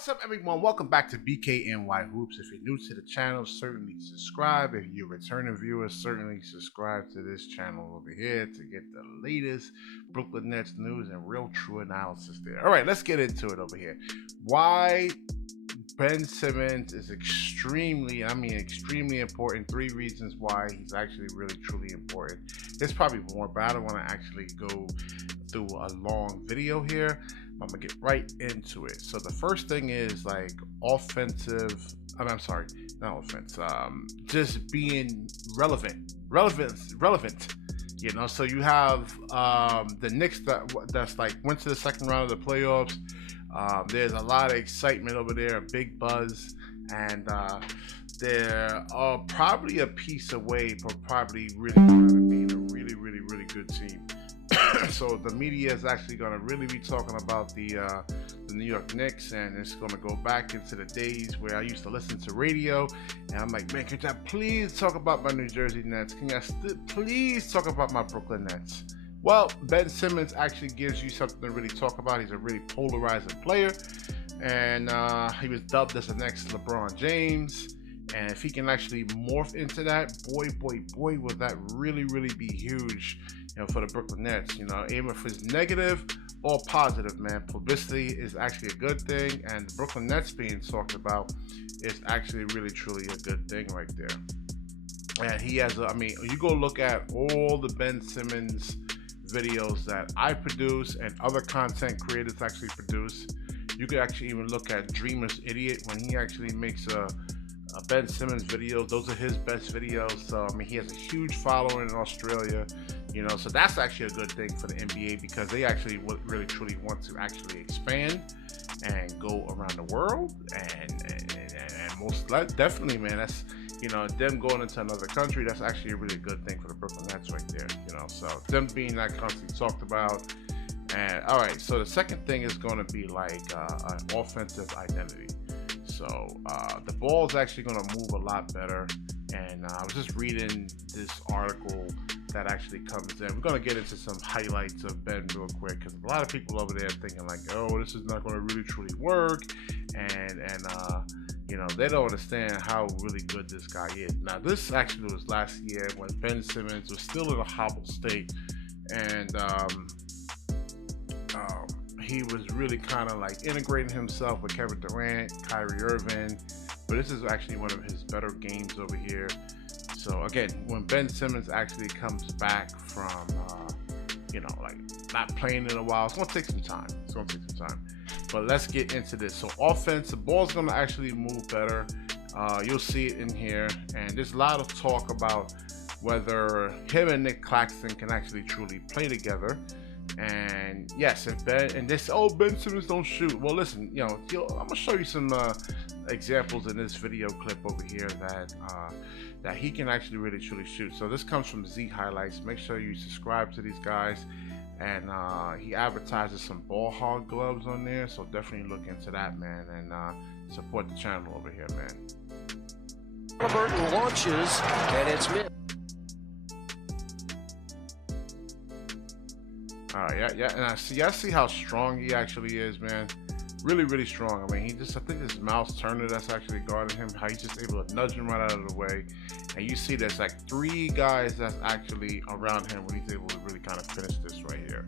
What's up, everyone? Welcome back to BKNY Hoops. If you're new to the channel, certainly subscribe. If you're a returning viewer, certainly subscribe to this channel over here to get the latest Brooklyn Nets news and real true analysis there. All right, let's get into it over here. Why Ben Simmons is extremely important. 3 reasons why he's actually really, truly important. There's probably more, but I don't want to actually go through a long video here. I'm gonna get right into it. So the first thing is like offensive. Not offense. Just being relevant. You know, so you have the Knicks that's like went to the second round of the playoffs. There's a lot of excitement over there, a big buzz, and they're probably a piece away from probably really kind of being a really good team. So the media is actually going to really be talking about the New York Knicks, and it's going to go back into the days where I used to listen to radio, and I'm like, man, can you please talk about my New Jersey Nets? Can you please talk about my Brooklyn Nets? Well, Ben Simmons actually gives you something to really talk about. He's a really polarizing player, and he was dubbed as the next LeBron James. And if he can actually morph into that, boy, would that really be huge, you know, for the Brooklyn Nets. You know, even if it's negative or positive, man, publicity is actually a good thing, and the Brooklyn Nets being talked about is actually really truly a good thing right there. And he has, you go look at all the Ben Simmons videos that I produce and other content creators actually produce. You could actually even look at Dreamer's Idiot when he actually makes a Ben Simmons videos. Those are his best videos. So he has a huge following in Australia, you know, so that's actually a good thing for the NBA, because they actually really truly want to actually expand and go around the world, and most definitely, man, that's, you know, them going into another country, that's actually a really good thing for the Brooklyn Nets right there, you know, so them being that constantly talked about. And all right, so the second thing is going to be like an offensive identity. So the ball is actually going to move a lot better, and I was just reading this article that actually comes in. We're going to get into some highlights of Ben real quick, because a lot of people over there are thinking like, oh, this is not going to really truly work, and you know, they don't understand how really good this guy is. Now, this actually was last year when Ben Simmons was still in a hobbled state, and he was really kind of like integrating himself with Kevin Durant, Kyrie Irving, but this is actually one of his better games over here. So again, when Ben Simmons actually comes back from, you know, like not playing in a while, it's going to take some time. But let's get into this. So offense, the ball's going to actually move better. You'll see it in here. And there's a lot of talk about whether him and Nick Claxton can actually truly play together. And yes, if Ben Simmons don't shoot. Well, listen, you know, I'm gonna show you some examples in this video clip over here that he can actually really truly shoot. So this comes from Z Highlights. Make sure you subscribe to these guys, and he advertises some ball hog gloves on there, so definitely look into that, man, and support the channel over here, man. Halliburton launches, and it's missed. Yeah, and I see how strong he actually is, man. Really strong. I mean, I think it's Miles Turner that's actually guarding him, how he's just able to nudge him right out of the way. And you see there's like 3 guys that's actually around him when he's able to really kind of finish this right here.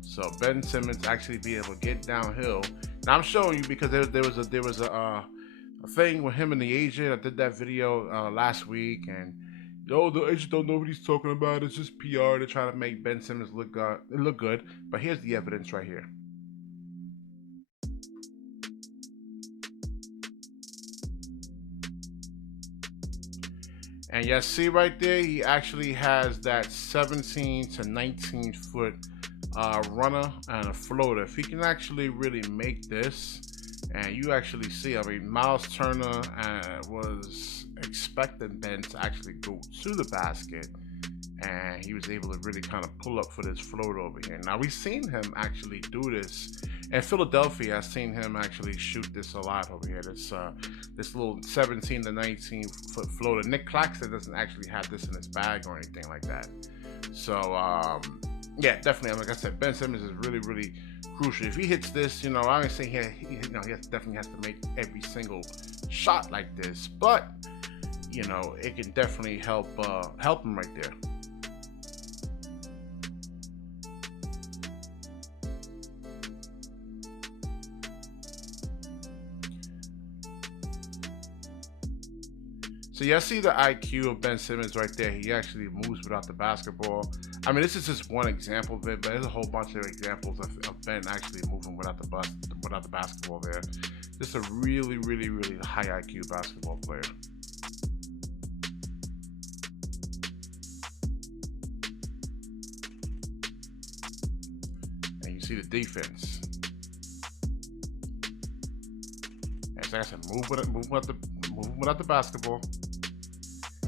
So Ben Simmons actually be able to get downhill. Now I'm showing you because there was a thing with him and the agent. I did that video last week, and the agent don't know what he's talking about. It's just PR to try to make Ben Simmons look good. But here's the evidence right here. And you see right there, he actually has that 17 to 19 foot runner and a floater. If he can actually really make this, and you actually see, I mean, Miles Turner was expecting Ben to actually go to the basket, and he was able to really kind of pull up for this float over here. Now, we've seen him actually do this in Philadelphia. I've seen him actually shoot this a lot over here. This little 17 to 19 foot floater. Nick Claxton doesn't actually have this in his bag or anything like that. So Yeah, definitely. Like I said, Ben Simmons is really, really crucial. If he hits this, I ain't saying he definitely has to make every single shot like this, but it can definitely help him right there. So y'all see the IQ of Ben Simmons right there. He actually moves without the basketball. I mean, this is just one example of it, but there's a whole bunch of examples of Ben actually moving without the basketball there. Just a really, really, really high IQ basketball player. And you see the defense. As I said, move without the basketball.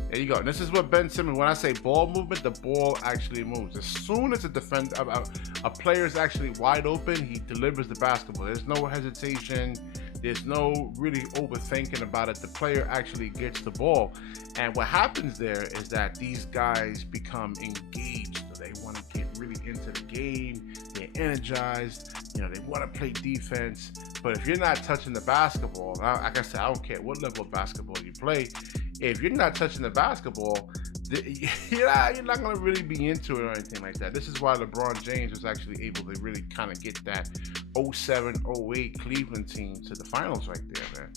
There you go. And this is what Ben Simmons, when I say ball movement, the ball actually moves. As soon as a player is actually wide open, he delivers the basketball. There's no hesitation. There's no really overthinking about it. The player actually gets the ball. And what happens there is that these guys become engaged. So they want to get really into the game. They're energized. They want to play defense. But if you're not touching the basketball, like I said, I don't care what level of basketball you play. If you're not touching the basketball, you're not going to really be into it or anything like that. This is why LeBron James was actually able to really kind of get that 07-08 Cleveland team to the finals right there, man.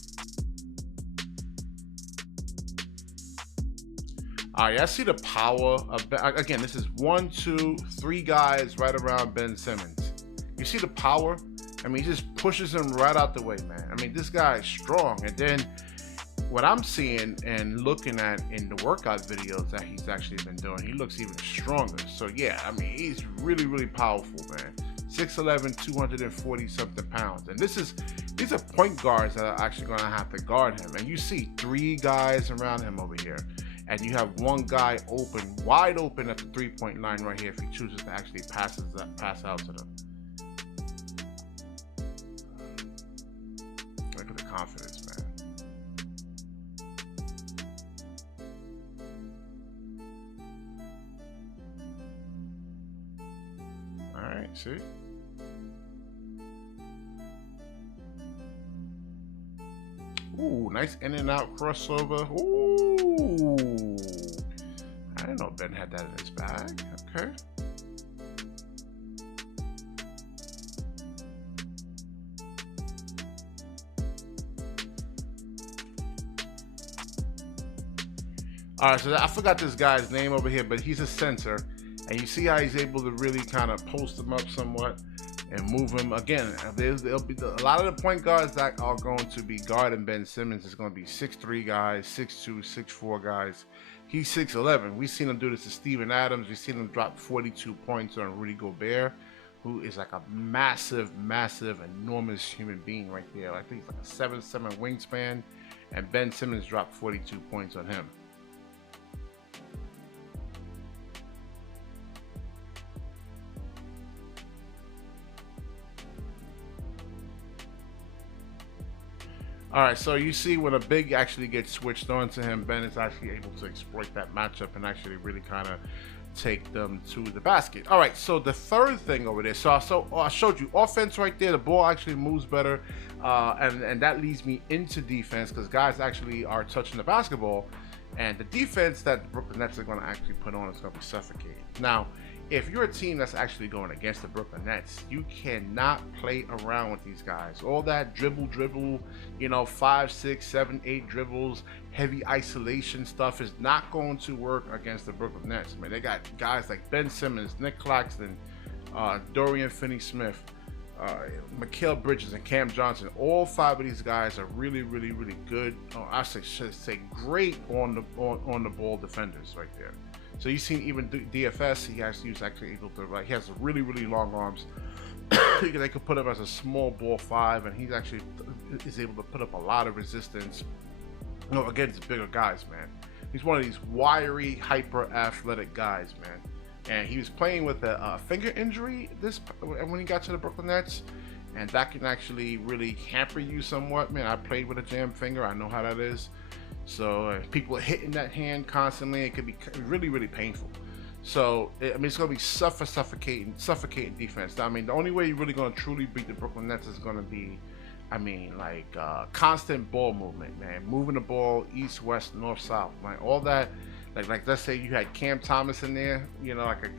All right, I see the power of again, this is 1, 2, 3 guys right around Ben Simmons. You see the power? I mean, he just pushes him right out the way, man. I mean, this guy is strong. And then what I'm seeing and looking at in the workout videos that he's actually been doing, he looks even stronger. So yeah, I mean, he's really, really powerful, man. 6'11", 240 something pounds. And these are point guards that are actually going to have to guard him. And you see 3 guys around him over here. And you have 1 guy open, wide open at the 3-point line right here if he chooses to actually pass out to them. Look at the confidence, man. All right, see? Ooh, nice in and out crossover. Ooh. I didn't know Ben had that in his bag. Okay. All right, so I forgot this guy's name over here, but he's a center. And you see how he's able to really kind of post him up somewhat and move him. Again, there'll be a lot of the point guards that are going to be guarding Ben Simmons is going to be 6'3" guys, 6'2", 6'4" guys. He's 6'11". We've seen him do this to Steven Adams. We've seen him drop 42 points on Rudy Gobert, who is like a massive, massive, enormous human being right there. I think he's like a 7'7" wingspan, and Ben Simmons dropped 42 points on him. All right, so you see when a big actually gets switched on to him, Ben is actually able to exploit that matchup and actually really kind of take them to the basket. All right, so the third thing over there, so I showed you offense right there. The ball actually moves better, and that leads me into defense because guys actually are touching the basketball, and the defense that the Brooklyn Nets are going to actually put on is going to be suffocating. Now, if you're a team that's actually going against the Brooklyn Nets, you cannot play around with these guys. All that dribble, 5, 6, 7, 8 dribbles, heavy isolation stuff is not going to work against the Brooklyn Nets. I mean, they got guys like Ben Simmons, Nick Claxton, Dorian Finney-Smith, Mikal Bridges, and Cam Johnson. All 5 of these guys are really, really, really good. I should say great on the ball defenders right there. So you've seen even DFS, he actually able to, he has really, really long arms. They could put him as a small ball 5, and he's actually is able to put up a lot of resistance against bigger guys, man. He's one of these wiry, hyper athletic guys, man. And he was playing with a finger injury when he got to the Brooklyn Nets, and that can actually really hamper you somewhat, man. I played with a jammed finger. I know how that is. So if people are hitting that hand constantly, it could be really, really painful. So I mean, it's gonna be suffocating defense. I mean, the only way you're really gonna truly beat the Brooklyn Nets is gonna be, I mean, like constant ball movement, man. Moving the ball east, west, north, south, man. All that. Like let's say you had Cam Thomas in there, you know, like a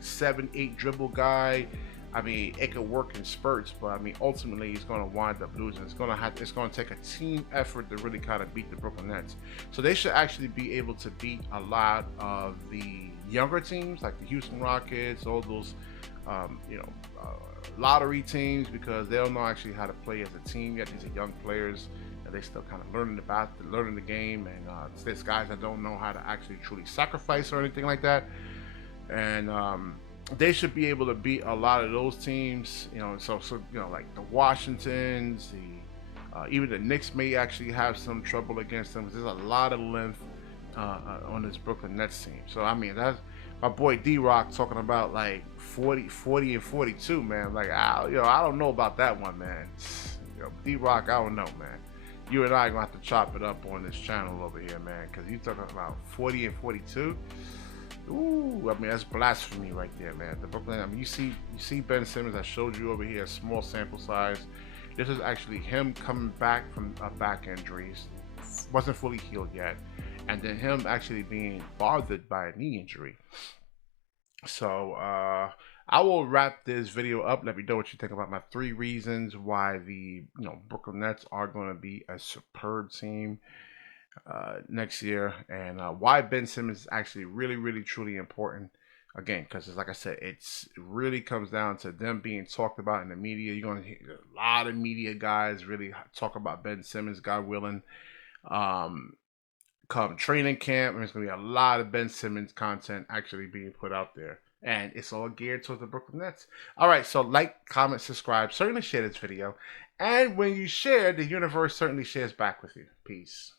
7-8 dribble guy. I mean, it could work in spurts, but I mean, ultimately, he's going to wind up losing. It's going to take a team effort to really kind of beat the Brooklyn Nets. So they should actually be able to beat a lot of the younger teams, like the Houston Rockets, all those, you know, lottery teams, because they don't know actually how to play as a team yet. These are young players. They still kind of learning the game, and there's guys that don't know how to actually truly sacrifice or anything like that. And they should be able to beat a lot of those teams, you know. So you know, like the Washingtons, the even the Knicks may actually have some trouble against them. There's a lot of length on this Brooklyn Nets team. So I mean, that's my boy D-Rock talking about like 40 and 42, man. Like, you know, I don't know about that one, man. You know, D-Rock, I don't know, man. You and I are gonna have to chop it up on this channel over here, man, because you talking about 40 and 42. Ooh, I mean, that's blasphemy right there, man. The Brooklyn, I mean, you see Ben Simmons. I showed you over here a small sample size. This is actually him coming back from a back injury, wasn't fully healed yet, and then him actually being bothered by a knee injury. So I will wrap this video up. Let me know what you think about my 3 reasons why the Brooklyn Nets are going to be a superb team next year, and why Ben Simmons is actually really truly important. Again, because like I said, it really comes down to them being talked about in the media. You're going to hear a lot of media guys really talk about Ben Simmons, God willing. Come training camp, there's going to be a lot of Ben Simmons content actually being put out there. And it's all geared towards the Brooklyn Nets. All right, so like, comment, subscribe. Certainly share this video. And when you share, the universe certainly shares back with you. Peace.